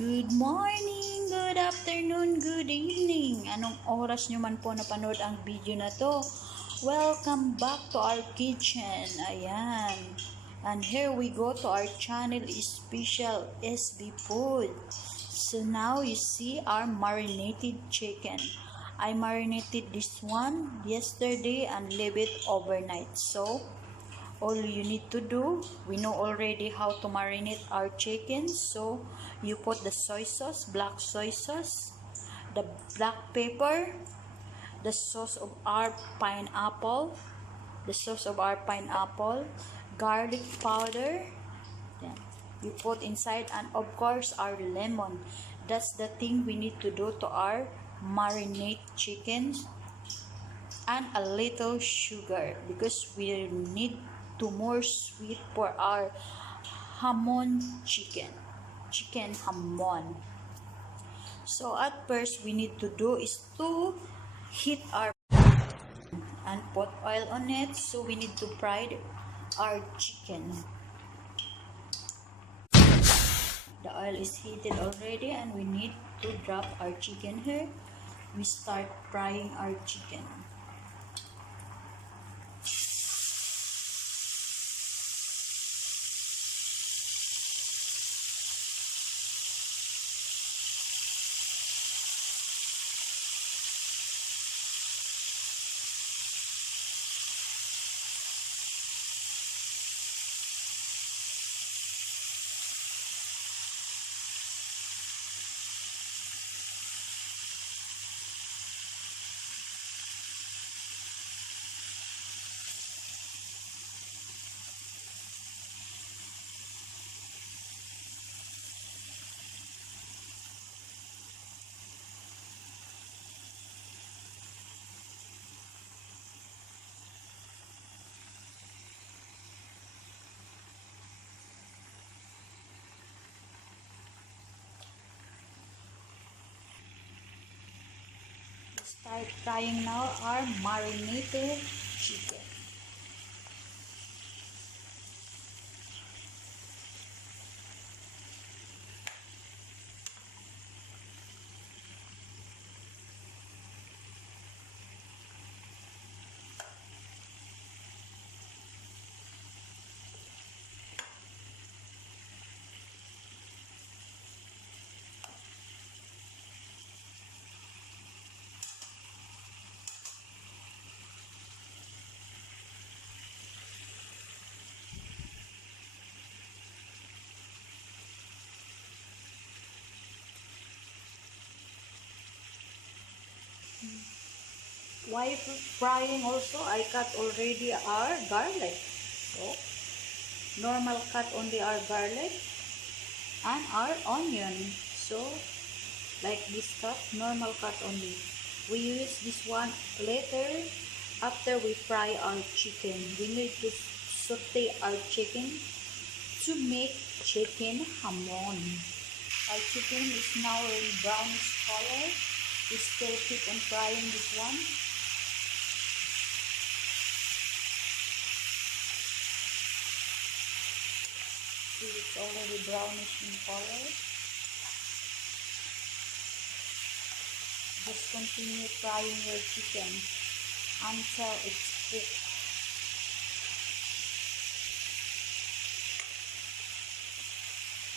Good morning, good afternoon, good evening. Anong oras nyo man po napanood ang video na to? Welcome back to our kitchen. Ayan. And here we go to our channel, Special SB Food. So now you see our marinated chicken. I marinated this one yesterday and leave it overnight. So all you need to do, we know already how to marinate our chicken. So you put the soy sauce, black soy sauce, the black pepper, the sauce of our pineapple, garlic powder, then you put inside, and of course our lemon. That's the thing we need to do to our marinate chickens. And a little sugar because we need to more sweet for our hamon chicken hamon. So at first we need to do is to heat our and put oil on it. So we need to fry our chicken. The oil is heated already and we need to drop our chicken here. We start frying our chicken. Start frying now our marinated chicken. While frying also, I cut already our garlic. So, normal cut only our garlic and our onion. So, like this cut, normal cut only. We use this one later after we fry our chicken. We need to saute our chicken to make chicken hamon. Our chicken is now in brownish color. We still keep on frying this one. See, it's already brownish in color. Just continue frying your chicken until it's cooked.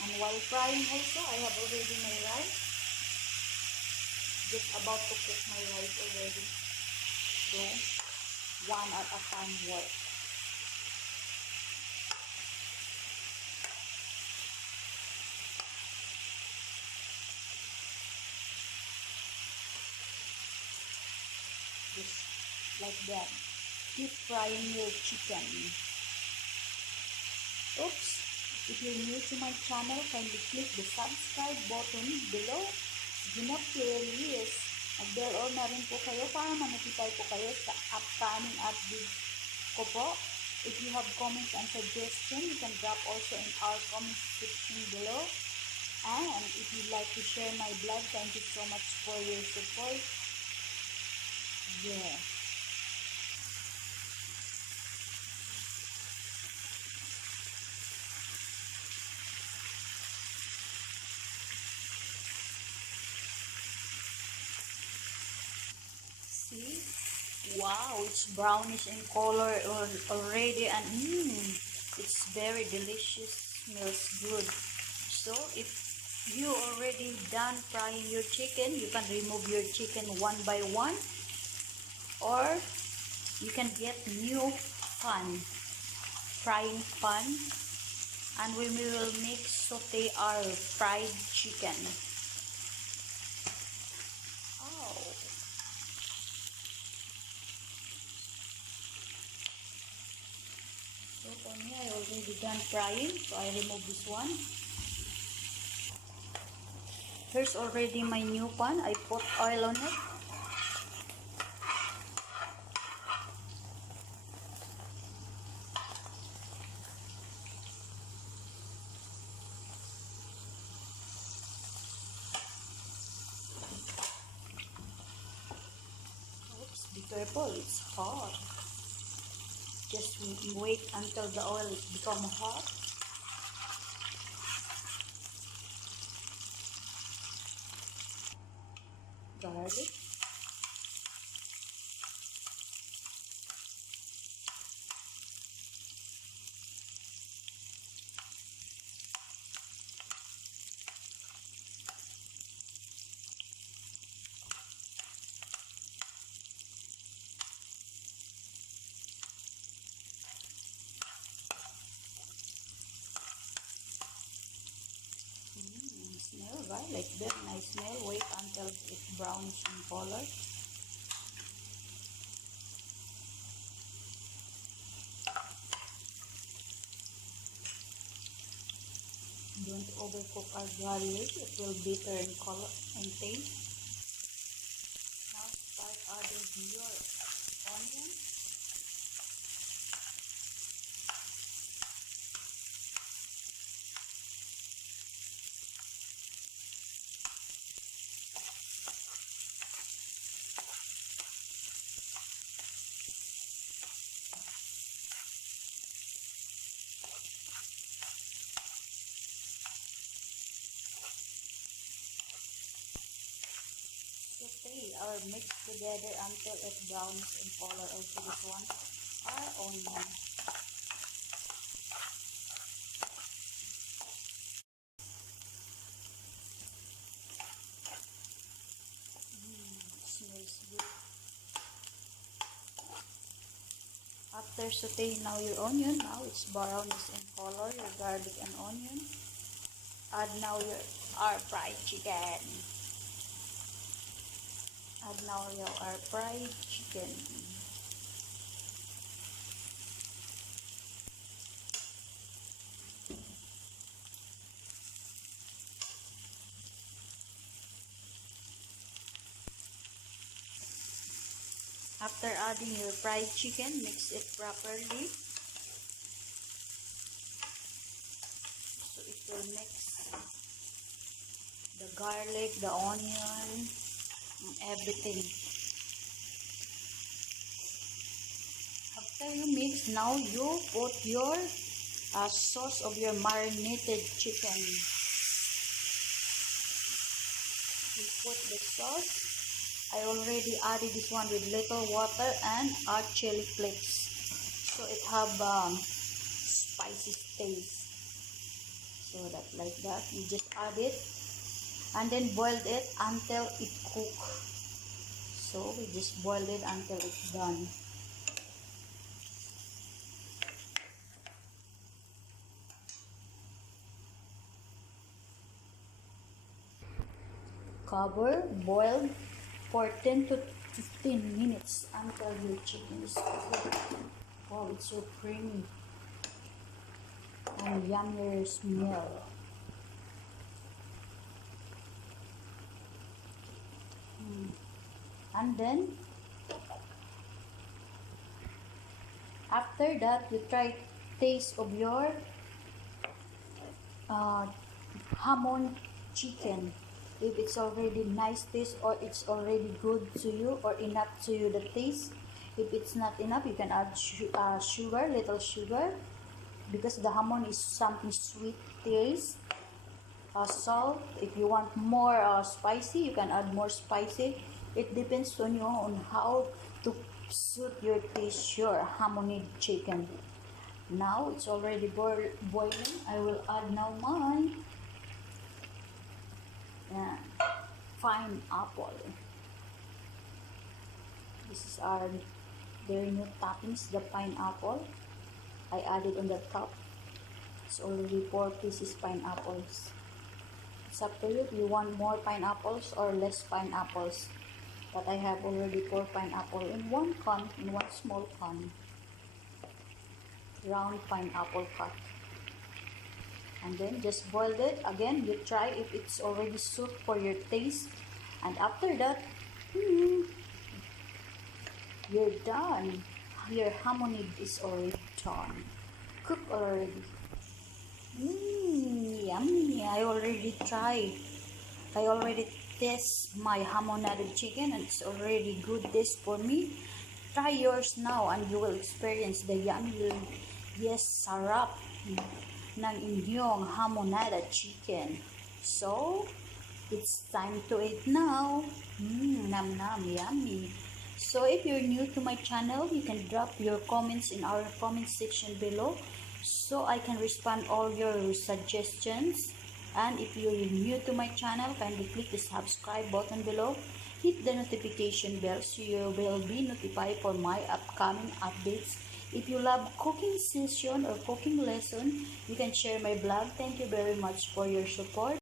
And while frying also, I have already my rice. Just about to cook my rice already. So, one at a time work. Just like that. Keep frying your chicken. Oops! If you're new to my channel, kindly click the subscribe button below. Yes, mag-bell all na rin po kayo para ma-notify po kayo sa upcoming updates ko po. If you have comments and suggestions, you can drop also in our comment section below. And if you'd like to share my vlog, thank you so much for your support. Yeah. Wow, it's brownish in color already, and it's very delicious, smells good. So if you already done frying your chicken, you can remove your chicken one by one, or you can get new frying pan, and we will mix saute our fried chicken. Oh, so for me, I already done frying, so I remove this one. Here's already my new pan. I put oil on it. Oops, be careful, it's hot. Just wait until the oil is become hot. Garlic. Smell, right? Like very nice smell. Wait until it's brownish in color. Don't overcook our garlic. It will bitter in color and taste. Now start adding your onion. Saute or mix together until it browns in color. Also this one, our onion. Smells good. After sauteing now your onion, now it's brownish in color, your garlic and onion. Add now our fried chicken. Add now our fried chicken. After adding your fried chicken, mix it properly. So it will mix the garlic, the onion, and everything. After you mix, now you put your sauce of your marinated chicken. You put the sauce. I already added this one with little water and add chili flakes, so it have spicy taste. So that like that, you just add it and then boil it until it cook. So we just boil it until it's done. Cover, boil for 10 to 15 minutes until your chicken is cooked. Wow, it's so creamy and yummy smell. And then after that, you try taste of your hamon chicken. If it's already nice taste or it's already good to you or enough to you the taste. If it's not enough, you can add sugar, little sugar, because the hamon is something sweet taste. Salt, if you want more spicy, you can add more spicy. It depends on you on how to suit your taste, your Hamonade chicken. Now it's already boiling. I will add now my pineapple. This is their new toppings, the pineapple. I added on the top. It's already 4 pieces pineapples. It's up to you if you want more pineapples or less pineapples. But I have already 4 pineapple in one can, in one small can. Round pineapple cut. And then just boil it. Again, you try if it's already suit for your taste. And after that, you're done. Your Hamonade is already done. Cooked already. Yummy. I already tried. I already taste my Hamonado chicken and it's already good taste for me. Try yours now and you will experience the yummy, yes, sarap ng inyong Hamonado chicken. So, it's time to eat now. Nam nam, yummy. So, if you're new to my channel, you can drop your comments in our comment section below so I can respond all your suggestions. And if you're new to my channel, kindly click the subscribe button below. Hit the notification bell so you will be notified for my upcoming updates. If you love cooking session or cooking lesson, you can share my blog. Thank you very much for your support.